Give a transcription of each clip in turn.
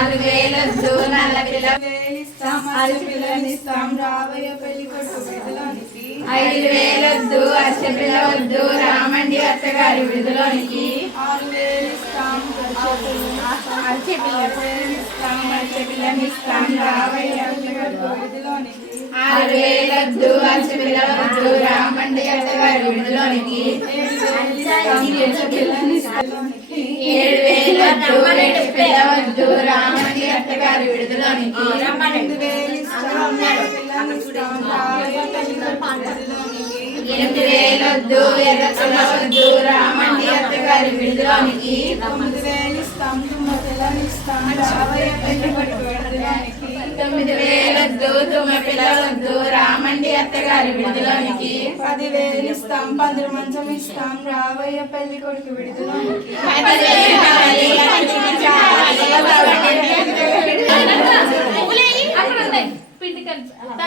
ఐదు వేలొద్దు అచ్చ పిల్ల వద్దు రామండి అత్తగారి విడుదలోనికి ఆరు వేలొద్దు అచ్చ పిల్ల వద్దు రామండి అత్తగారి విడుదలోనికి ఏడు వేలొద్దు పిల్ల వద్దు రా రామండి అత్తగారి విడుదలానికి తొమ్మిది వేల వద్దు తొమ్మిది పిల్లల వద్దు రామండి అత్తగారి విడుదలానికి పది వేలు ఇస్తాం పంద్రు మంచం ఇస్తాం రావయ్య పెళ్లి కొడుకు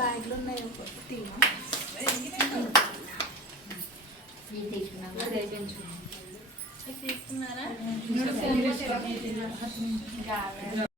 బ్యాగ్లో ఉన్నాయి ఒకటి తీసుకున్నాను